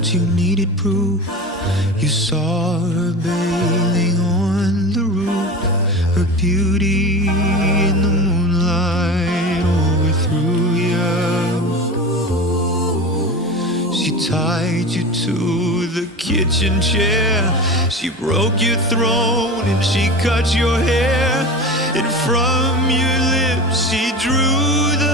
thought you needed proof. You saw her bathing on the roof, her beauty in the moonlight overthrew you. She tied you to the kitchen chair, she broke your throne and she cut your hair, and from your lips she drew the